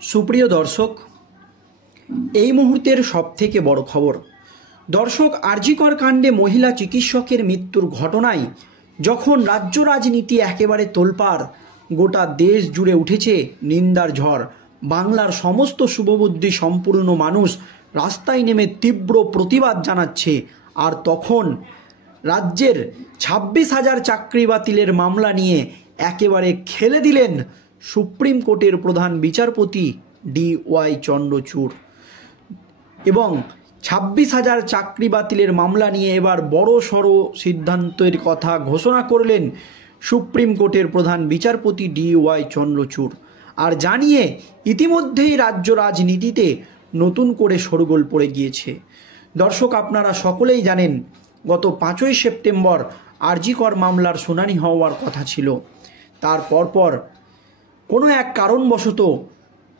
সুপ্রিয় দর্শক, এই মুহূর্তের সবথেকে বড় খবর। দর্শক, আর.জি. কর কাণ্ডে মহিলা চিকিৎসকের মৃত্যুর ঘটনায় যখন রাজ্য রাজনীতি একেবারে তোলপাড়, গোটা দেশ জুড়ে উঠেছে নিন্দার ঝড়। বাংলার সমস্ত শুভবুদ্ধি সম্পূর্ণ মানুষ রাস্তায় নেমে তীব্র প্রতিবাদ জানাচ্ছে। আর তখন রাজ্যের 26,000 চাকরি বাতিলের মামলা নিয়ে একেবারে খেলে দিলেন সুপ্রিম কোর্টের প্রধান বিচারপতি D.Y. চন্দ্রচূড়। এবং 26,000 চাকরি বাতিলের মামলা নিয়ে এবার বড় সড় সিদ্ধান্তের কথা ঘোষণা করলেন সুপ্রিম কোর্টের প্রধান বিচারপতি D.Y. চন্দ্রচূড়। আর জানিয়ে ইতিমধ্যেই রাজ্য রাজনীতিতে নতুন করে শোরগোল পড়ে গিয়েছে। দর্শক, আপনারা সকলেই জানেন গত 5ই সেপ্টেম্বর আর.জি. কর মামলার শুনানি হওয়ার কথা ছিল। তার পরপর কোনো এক কারণবশত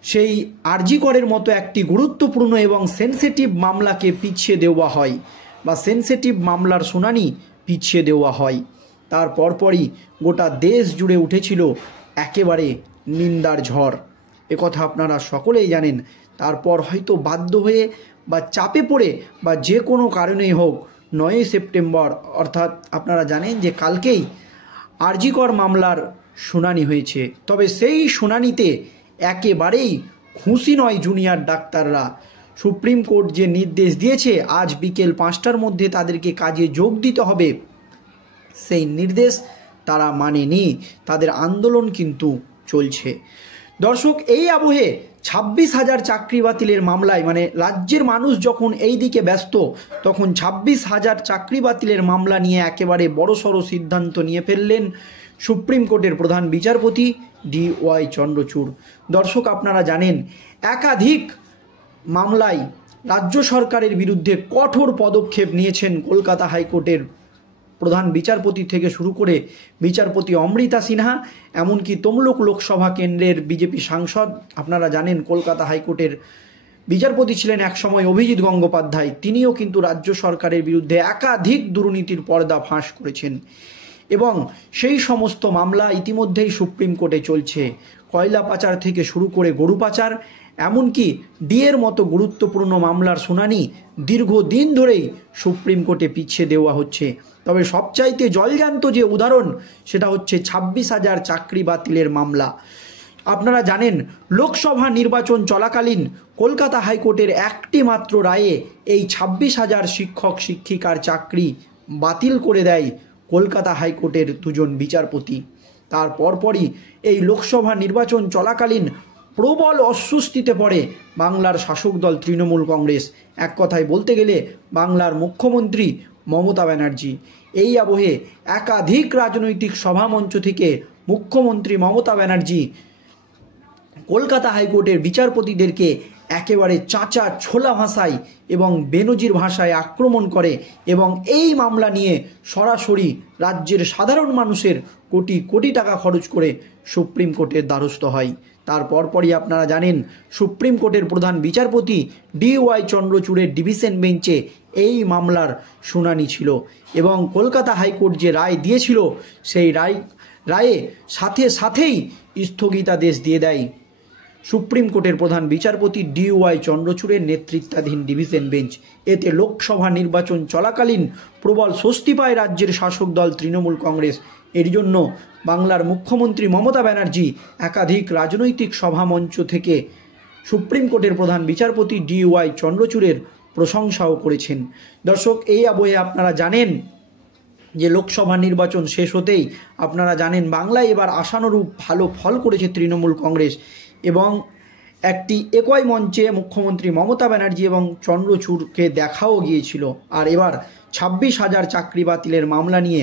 সেই আর.জি. করের মতো একটি গুরুত্বপূর্ণ এবং সেনসিটিভ মামলাকে পিছিয়ে দেওয়া হয় বা সেনসিটিভ মামলার শুনানি পিছিয়ে দেওয়া হয়। তার পরপরই গোটা দেশ জুড়ে উঠেছিল একেবারে নিন্দার ঝড়। একথা আপনারা সকলেই জানেন। তারপর হয়তো বাধ্য হয়ে বা চাপে পড়ে বা যে কোনো কারণেই হোক 9ই সেপ্টেম্বর, অর্থাৎ আপনারা জানেন যে কালকেই আর.জি. কর মামলার শুনানি হয়েছে। তবে সেই শুনানিতে একেবারেই খুশি নয় জুনিয়র ডাক্তাররা। সুপ্রিম কোর্ট যে নির্দেশ দিয়েছে আজ বিকেল 5টার মধ্যে তাদেরকে কাজে যোগ দিতে হবে, সেই নির্দেশ তারা মানেনি। তাদের আন্দোলন কিন্তু চলছে। দর্শক, এই আবহে 26,000 চাকরি বাতিলের মামলায়, মানে রাজ্যের মানুষ যখন এই দিকে ব্যস্ত, তখন 26,000 চাকরি বাতিলের মামলা নিয়ে একেবারে বড়সড় সিদ্ধান্ত নিয়ে ফেললেন সুপ্রিম কোর্টের প্রধান বিচারপতি D.Y. চন্দ্রচূড়। দর্শক, আপনারা জানেন একাধিক মামলায় রাজ্য সরকারের বিরুদ্ধে কঠোর পদক্ষেপ নিয়েছেন কলকাতা হাইকোর্টের প্রধান বিচারপতি থেকে শুরু করে বিচারপতি অমৃতা সিনহা, এমনকি তমলুক লোকসভা কেন্দ্রের বিজেপি সাংসদ। আপনারা জানেন কলকাতা হাইকোর্টের বিচারপতি ছিলেন একসময় অভিজিৎ গঙ্গোপাধ্যায়। তিনিও কিন্তু রাজ্য সরকারের বিরুদ্ধে একাধিক দুর্নীতির পর্দা ফাঁস করেছেন এবং সেই সমস্ত মামলা ইতিমধ্যেই সুপ্রিম কোর্টে চলছে। কয়লা পাচার থেকে শুরু করে গরু পাচার, এমনকি ডিএর মতো গুরুত্বপূর্ণ মামলার শুনানি দীর্ঘদিন ধরেই সুপ্রিম কোর্টে পিছিয়ে দেওয়া হচ্ছে। তবে সবচাইতে জলজ্যান্ত যে উদাহরণ, সেটা হচ্ছে 26,000 চাকরি বাতিলের মামলা। আপনারা জানেন লোকসভা নির্বাচন চলাকালীন কলকাতা হাইকোর্টের একটি মাত্র রায়ে এই 26,000 শিক্ষক শিক্ষিকার চাকরি বাতিল করে দেয় কলকাতা হাইকোর্টের দুজন বিচারপতি। তার পরপরই এই লোকসভা নির্বাচন চলাকালীন প্রবল অস্বস্তিতে পড়ে বাংলার শাসক দল তৃণমূল কংগ্রেস, এক কথায় বলতে গেলে বাংলার মুখ্যমন্ত্রী মমতা ব্যানার্জি। এই আবহে একাধিক রাজনৈতিক সভামঞ্চ থেকে মুখ্যমন্ত্রী মমতা ব্যানার্জি কলকাতা হাইকোর্টের বিচারপতিদেরকে একেবারে চাঁচা ছোলা ভাষায় এবং বেনজির ভাষায় আক্রমণ করে এবং এই মামলা নিয়ে সরাসরি রাজ্যের সাধারণ মানুষের কোটি কোটি টাকা খরচ করে সুপ্রিম কোর্টের দ্বারস্থ হয়। তার পরপরই আপনারা জানেন সুপ্রিম কোর্টের প্রধান বিচারপতি D.Y. চন্দ্রচূড়ের ডিভিশন বেঞ্চে এই মামলার শুনানি ছিল এবং কলকাতা হাইকোর্ট যে রায় দিয়েছিল সেই রায়ে সাথেই স্থগিতাদেশ দিয়ে দেয় সুপ্রিম কোর্টের প্রধান বিচারপতি D.Y. চন্দ্রচূড়ের নেতৃত্বাধীন ডিভিশন বেঞ্চ। এতে লোকসভা নির্বাচন চলাকালীন প্রবল স্বস্তি পায় রাজ্যের শাসক দল তৃণমূল কংগ্রেস। এর জন্য বাংলার মুখ্যমন্ত্রী মমতা ব্যানার্জি একাধিক রাজনৈতিক সভামঞ্চ থেকে সুপ্রিম কোর্টের প্রধান বিচারপতি D.Y. চন্দ্রচূড়ের প্রশংসাও করেছেন। দর্শক, এই আবহে আপনারা জানেন যে লোকসভা নির্বাচন শেষ হতেই আপনারা জানেন বাংলায় এবার আশানুরূপ ভালো ফল করেছে তৃণমূল কংগ্রেস এবং একটি একই মঞ্চে মুখ্যমন্ত্রী মমতা ব্যানার্জি এবং চন্দ্রচূড়কে দেখাও গিয়েছিল। আর এবার 26,000 চাকরি বাতিলের মামলা নিয়ে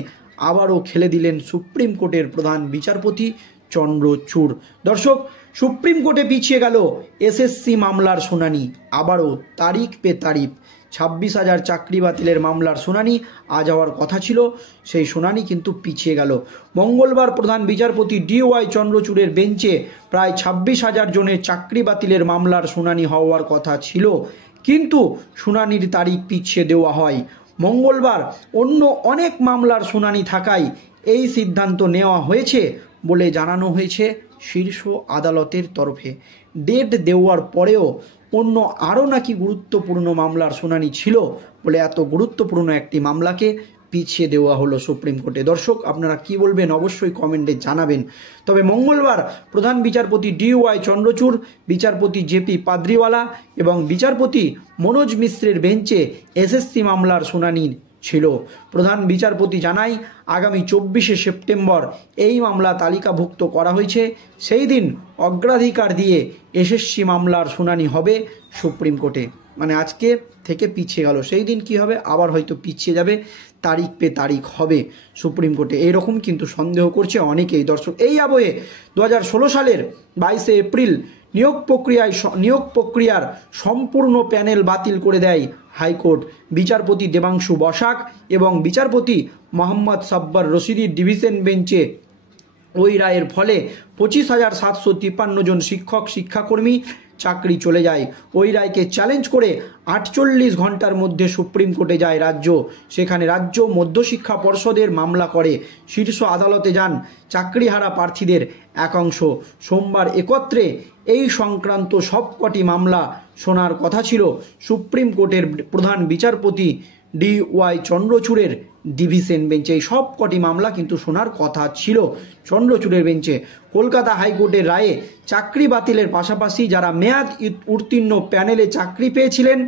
আবারও খেলে দিলেন সুপ্রিম কোর্টের প্রধান বিচারপতি চন্দ্রচূড়। দর্শক, সুপ্রিম কোর্টে পিছিয়ে গেল এসএসসি মামলার শুনানি। আবারও তারিখ পে তারিখ 26,000 চাকরি বাতিলের মামলার শুনানি আজ হওয়ার কথা ছিল, সেই শুনানি কিন্তু পিছিয়ে গেল। মঙ্গলবার প্রধান বিচারপতি D.Y. চন্দ্রচূড়ের বেঞ্চে প্রায় 26,000 জনের চাকরি বাতিলের মামলার শুনানি হওয়ার কথা ছিল, কিন্তু শুনানির তারিখ পিছিয়ে দেওয়া হয়। মঙ্গলবার অন্য অনেক মামলার শুনানি থাকায় এই সিদ্ধান্ত নেওয়া হয়েছে বলে জানানো হয়েছে শীর্ষ আদালতের তরফে। ডেট দেওয়ার পরেও অন্য আরও নাকি গুরুত্বপূর্ণ মামলার শুনানি ছিল বলে এত গুরুত্বপূর্ণ একটি মামলাকে পিছিয়ে দেওয়া হলো সুপ্রিম কোর্টে। দর্শক, আপনারা কি বলবেন অবশ্যই কমেন্টে জানাবেন। তবে মঙ্গলবার প্রধান বিচারপতি DY চন্দ্রচূড়, বিচারপতি JP পাদ্রিওয়ালা এবং বিচারপতি মনোজ মিশ্রের বেঞ্চে SSC মামলার শুনানি ছিল। প্রধান বিচারপতি জানায়, আগামী 24শে সেপ্টেম্বর এই মামলা তালিকাভুক্ত করা হয়েছে। সেই দিন অগ্রাধিকার দিয়ে SSC মামলার শুনানি হবে সুপ্রিম কোর্টে। মানে আজকে থেকে পিছিয়ে গেল, সেই দিন কি হবে, আবার হয়তো পিছিয়ে যাবে, তারিখ পে তারিখ হবে সুপ্রিম কোর্টে, এইরকম কিন্তু সন্দেহ করছে অনেকেই। দর্শক, এই আবহে 2016 সালের 22শে এপ্রিল নিয়োগ প্রক্রিয়ার সম্পূর্ণ প্যানেল বাতিল করে দেয় হাইকোর্ট। বিচারপতি দেবাংশু বসাক এবং বিচারপতি মোহাম্মদ সাব্বার রশিদির ডিভিশন বেঞ্চে ওই রায়ের ফলে 25,753 জন শিক্ষক শিক্ষাকর্মী চাকরি চলে যায়। ওই রায়কে চ্যালেঞ্জ করে 48 ঘন্টার মধ্যে সুপ্রিম কোর্টে যায় রাজ্য। সেখানে রাজ্য মধ্যশিক্ষা পর্ষদের মামলা করে শীর্ষ আদালতে যান চাকরিহারা প্রার্থীদের একাংশ। সোমবার একত্রে এই সংক্রান্ত সবকটি মামলা শোনার কথা ছিল সুপ্রিম কোর্টের প্রধান বিচারপতি DY চন্দ্রচূড়ের ডিভিশন বেঞ্চে। এই সবকটি মামলা কিন্তু শোনার কথা ছিল চন্দ্রচূড়ের বেঞ্চে। কলকাতা হাইকোর্টের রায়ে চাকরি বাতিলের পাশাপাশি যারা মেয়াদ উত্তীর্ণ প্যানেলে চাকরি পেয়েছিলেন,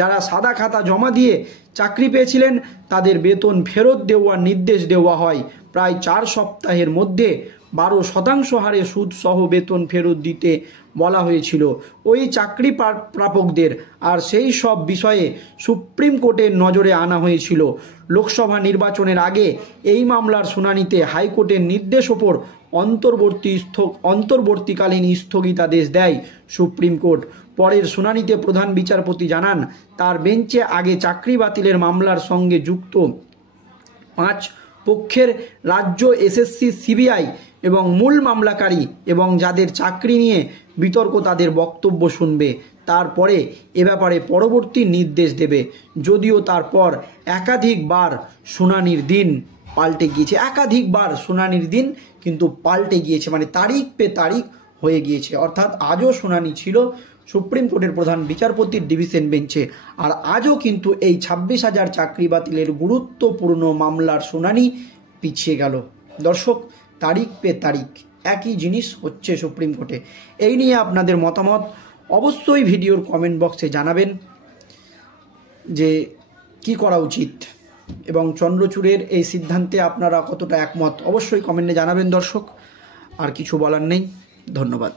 যারা সাদা খাতা জমা দিয়ে চাকরি পেয়েছিলেন, তাদের বেতন ফেরত দেওয়ার নির্দেশ দেওয়া হয়। প্রায় 4 সপ্তাহের মধ্যে 12% হারে সুদসহ বেতন ফেরত দিতে বলা হয়েছিল ওই চাকরি প্রাপকদের। আর সেই সব বিষয়ে সুপ্রিম কোর্টের নজরে আনা হয়েছিল। লোকসভা নির্বাচনের আগে এই মামলার শুনানিতে হাইকোর্টের নির্দেশ ওপর অন্তর্বর্তীকালীন স্থগিতাদেশ দেয় সুপ্রিম কোর্ট। পরের শুনানিতে প্রধান বিচারপতি জানান, তার বেঞ্চে আগে চাকরি বাতিলের মামলার সঙ্গে যুক্ত 5 পক্ষের রাজ্য SSC, CBI এবং মূল মামলাকারী এবং যাদের চাকরি নিয়ে বিতর্ক তাদের বক্তব্য শুনবে। তারপরে এ ব্যাপারে পরবর্তী নির্দেশ দেবে। যদিও তারপর একাধিকবার শুনানির দিন পাল্টে গিয়েছে, একাধিকবার শুনানির দিন কিন্তু পাল্টে গিয়েছে, মানে তারিখ পে তারিখ হয়ে গিয়েছে। অর্থাৎ আজও শুনানি ছিল সুপ্রিম কোর্টের প্রধান বিচারপতির ডিভিশন বেঞ্চে, আর আজও কিন্তু এই 26,000 চাকরি বাতিলের গুরুত্বপূর্ণ মামলার শুনানি পিছিয়ে গেল। দর্শক, তারিখ পে তারিখ একই জিনিস হচ্ছে সুপ্রিম কোর্টে। এই নিয়ে আপনাদের মতামত অবশ্যই ভিডিওর কমেন্ট বক্সে জানাবেন যে কি করা উচিত এবং চন্দ্রচূড়ের এই সিদ্ধান্তে আপনারা কতটা একমত অবশ্যই কমেন্টে জানাবেন। দর্শক, আর কিছু বলার নেই, ধন্যবাদ।